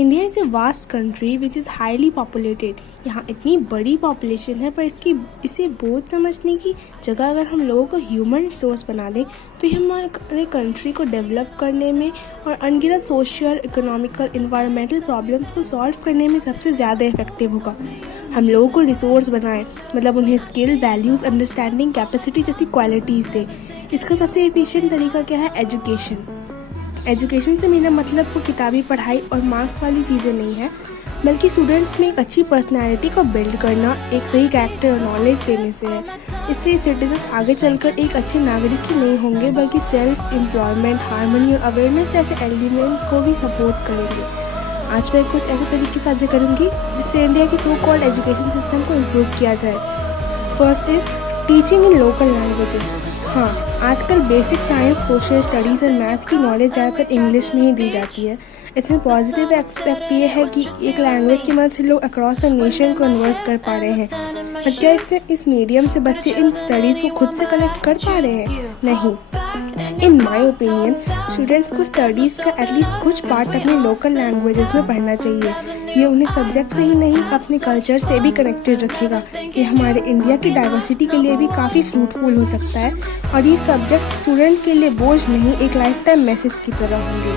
India is a vast country which is highly populated. यहाँ इतनी बड़ी पॉपुलेशन है, पर इसे बोझ समझने की जगह अगर हम लोगों को ह्यूमन रिसोर्स बना दें तो ये हमारे कंट्री को डेवलप करने में और अनगिनत सोशल, इकोनॉमिकल, इन्वायरमेंटल प्रॉब्लम्स को सॉल्व करने में सबसे ज़्यादा इफेक्टिव होगा। हम लोगों को रिसोर्स बनाएं, मतलब उन्हें स्किल, वैल्यूज़, अंडरस्टैंडिंग, कैपेसिटी जैसी क्वालिटीज़ दें। इसका सबसे एफिशिएंट तरीका क्या है? एजुकेशन से मेरा मतलब वो किताबी पढ़ाई और मार्क्स वाली चीज़ें नहीं है, बल्कि स्टूडेंट्स में एक अच्छी पर्सनैलिटी को बिल्ड करना, एक सही कैरेक्टर और नॉलेज देने से है। इससे सिटीजन्स आगे चलकर एक अच्छे नागरिक ही नहीं होंगे, बल्कि सेल्फ एम्प्लॉयमेंट, हार्मनी और अवेयरनेस जैसे एलिमेंट को भी सपोर्ट करेंगे। आज मैं कुछ ऐसे तरीके साझा करूँगी जिससे इंडिया की सो कॉल्ड एजुकेशन सिस्टम को इम्प्रूव किया जाए। First is teaching in local languages. हाँ, आजकल बेसिक साइंस, सोशल स्टडीज़ और मैथ्स की नॉलेज ज़्यादातर इंग्लिश में ही दी जाती है। इसमें पॉजिटिव एस्पेक्ट ये है कि एक लैंग्वेज की मदद से लोग अक्रॉस द नेशन कन्वर्स कर पा रहे हैं। पर क्या इस मीडियम से बच्चे इन स्टडीज़ को खुद से कलेक्ट कर पा रहे हैं? नहीं। इन माई ओपिनियन स्टूडेंट्स को स्टडीज़ का एटलीस्ट कुछ पार्ट अपने लोकल लैंग्वेजेस में पढ़ना चाहिए। ये उन्हें सब्जेक्ट से ही नहीं, अपने कल्चर से भी कनेक्टेड रखेगा। ये हमारे इंडिया की डाइवर्सिटी के लिए भी काफ़ी फ्रूटफुल हो सकता है, और ये सब्जेक्ट स्टूडेंट के लिए बोझ नहीं, एक लाइफ टाइम मैसेज की तरह होंगे।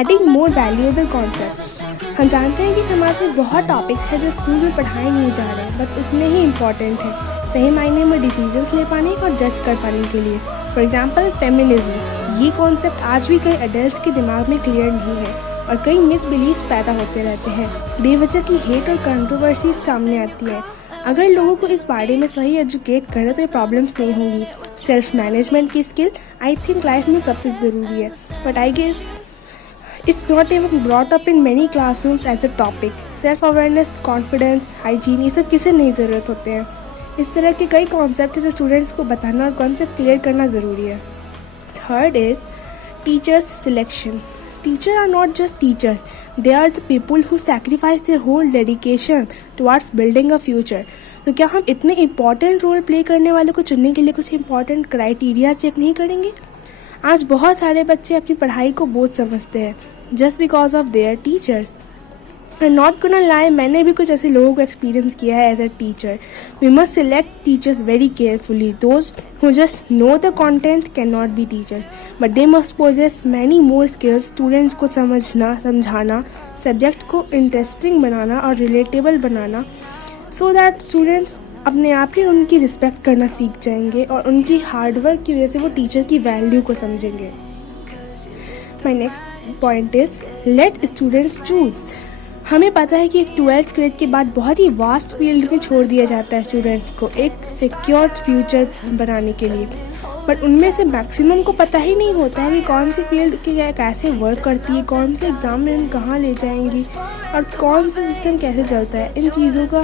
Adding more valuable concepts. हम जानते हैं कि समाज में बहुत टॉपिक्स हैं जो स्कूल में पढ़ाए नहीं जा रहे, बट उतने ही इम्पॉर्टेंट हैं सही मायने में डिसीजंस ले पाने और जज कर पाने के लिए। For example feminism. ये कॉन्सेप्ट आज भी कई एडल्ट्स के दिमाग में क्लियर नहीं है और कई मिसबिलीव्स पैदा होते रहते हैं। बेवजह की हेट और कंट्रोवर्सीज सामने आती है। अगर लोगों को इस बारे में सही एजुकेट करें तो ये प्रॉब्लम्स नहीं होंगी। सेल्फ मैनेजमेंट की स्किल आई थिंक लाइफ में सबसे ज़रूरी है, but I guess it's not even brought up in many classrooms as a topic. Self awareness, confidence, hygiene, ये सब किसे नहीं ज़रूरत होते हैं। इस तरह के कई कॉन्सेप्ट है जो स्टूडेंट्स को बताना और कॉन्सेप्ट क्लियर करना ज़रूरी है। Third is teachers selection. Teacher are not just teachers, they are the people who sacrifice their whole dedication towards building a future. तो क्या हम इतने इंपॉर्टेंट रोल प्ले करने वाले को चुनने के लिए कुछ इंपॉर्टेंट क्राइटेरिया चेक नहीं करेंगे? आज बहुत सारे बच्चे अपनी पढ़ाई को बोझ समझते हैं just because of their teachers. Not gonna lie, मैंने भी कुछ ऐसे लोगों को एक्सपीरियंस किया है as a teacher. We must select teachers very carefully. Those who just know the content can not be teachers, but they must possess many more skills. Students को समझना, समझाना, सब्जेक्ट को इंटरेस्टिंग बनाना और रिलेटेबल बनाना, so that students अपने आप ही उनकी रिस्पेक्ट करना सीख जाएंगे और उनकी हार्डवर्क की वजह से वो टीचर की वैल्यू को समझेंगे। My next point is let students choose. हमें पता है कि एक 12th ग्रेड के बाद बहुत ही वास्ट फील्ड में छोड़ दिया जाता है स्टूडेंट्स को एक सिक्योर फ्यूचर बनाने के लिए, बट उनमें से मैक्सिमम को पता ही नहीं होता है कि कौन सी फील्ड कैसे वर्क करती है, कौन से एग्ज़ाम में हम कहाँ ले जाएंगी और कौन सा सिस्टम कैसे चलता है। इन चीज़ों का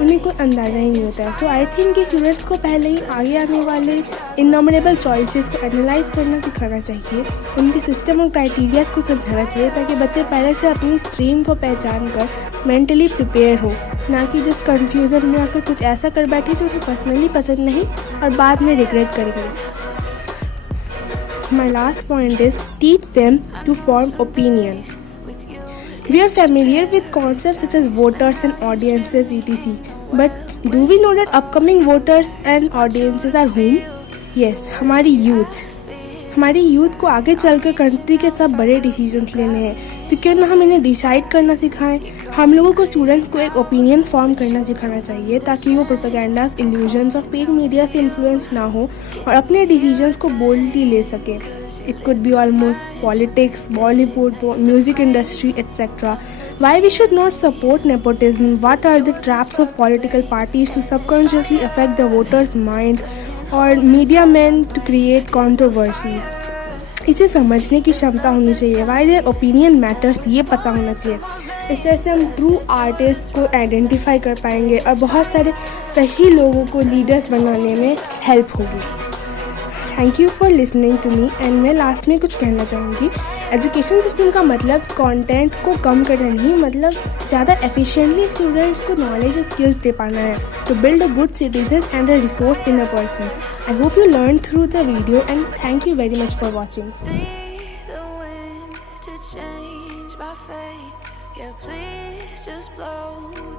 उन्हें कोई अंदाज़ा ही नहीं होता है। सो आई थिंक कि स्टूडेंट्स को पहले ही आगे आने वाले इननमरेबल चॉइसेस को एनालाइज करना सिखाना चाहिए, उनके सिस्टम और क्राइटेरियाज को समझाना चाहिए, ताकि बच्चे पहले से अपनी स्ट्रीम को पहचान कर मेंटली प्रिपेयर हो, ना कि जस्ट कन्फ्यूज़न में आकर कुछ ऐसा कर बैठे जो उन्हें पर्सनली पसंद नहीं और बाद में रिग्रेट करेंगे। My last point is teach them to form opinion. We are familiar with concepts such as voters and audiences etc. But do we know that upcoming voters and audiences are whom? Yes, हमारी youth को आगे चलकर country के सब बड़े decisions लेने हैं, तो क्यों ना हम इन्हें डिसाइड करना सिखाएं। हम लोगों को स्टूडेंट्स को एक ओपिनियन फॉर्म करना सिखाना चाहिए, ताकि वो प्रोपेगेंडास, इल्यूजन्स और फेक मीडिया से इन्फ्लुएंस ना हो और अपने डिसीजंस को बोल्डली ले सकें। It could be almost politics, Bollywood, music industry, etc. Why we should not support nepotism? What are the traps of political parties to subconsciously affect the voters' mind or media men to create controversies? इसे समझने की क्षमता होनी चाहिए। Why their opinion matters, ये पता होना चाहिए। इस तरह से हम ट्रू आर्टिस्ट को आइडेंटिफाई कर पाएंगे और बहुत सारे सही लोगों को लीडर्स बनाने में हेल्प होगी। Thank you for listening to me. And मैं लास्ट में कुछ कहना चाहूँगी, एजुकेशन सिस्टम का मतलब कंटेंट को कम करना नहीं, मतलब ज़्यादा एफिशिएंटली स्टूडेंट्स को नॉलेज और स्किल्स दे पाना है to build a good citizen and a resource in a person. I hope you learn through the video and thank you very much for watching. to change my fate. Yeah, please just blow